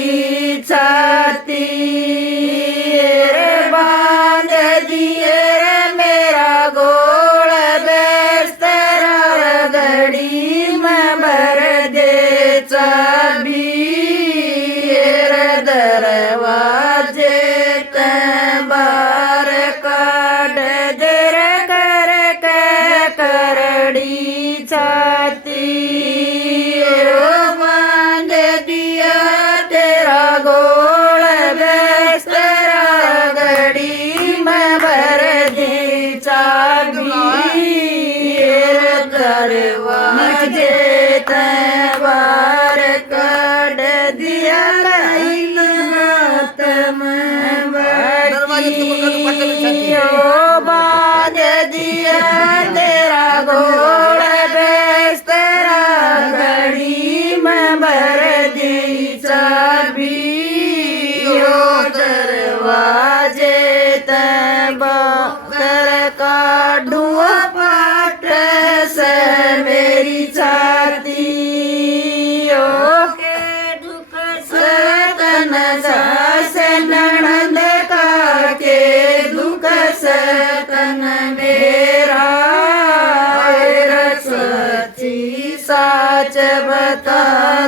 मेरी छाती रे बांध दिए रे मेरा गोड़ बेस्तरा घड़ी में भर दे चाबी रे दरवाजे ते बार काट दे रे कर के करड़ी छाती रो बांध दिया तेरा गोड़ बेस्तरा घड़ी में भर दे चाबी रे दरवाजे ते बार काट दिया बांध दिया तेरा गोड़ बेस्तरा घड़ी में भर दी चाबी दरवाजे ते बाहर काढूं पाट से मेरी छाती के दुख से तन से नणंद का के दुख से तन मेरा सच्ची साच बता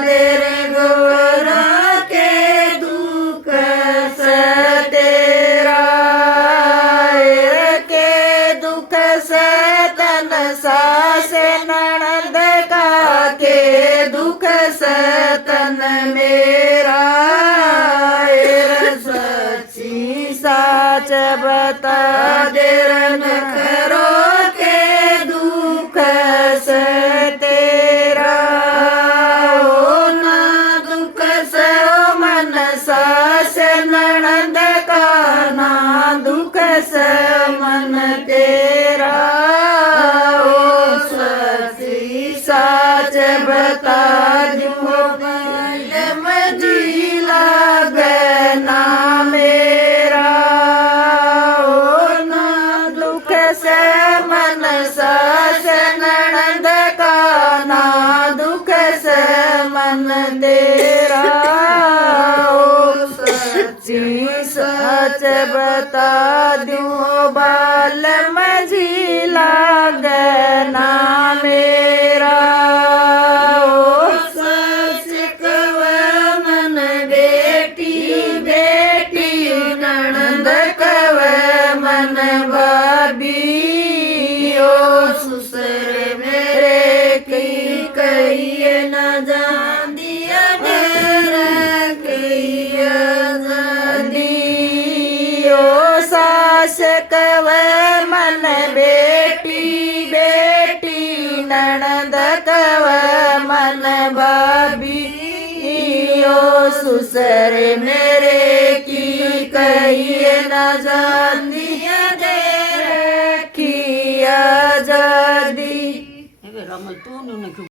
दे रे गोरा के दुख से तेरा के दुख से तन सास नणंद का के दुख से तन मेरा सच्ची साच बता दे नखरो के दुख से तेरा ओ ना दुख से मन सास नणंद का ना दुख से मन तेरा ओ सच्ची साच बता दूं मजी लागे ना मेरा ओ ना दुख से मन सास नणंद का ना दुख से मन तेरा ओ सच्ची सच बता दूं बाल मजी लागे ना मेरा ओ सच कव मन बेटी बेटी नणंद कव मन भाभी ओ ससुर मेरे की कहिए न जान दिया ढेर कहिए जादी ओ सास कव मन बेटी बेटी नणंद कव मन भाभी ओ ससुर मेरे की कहिए न जान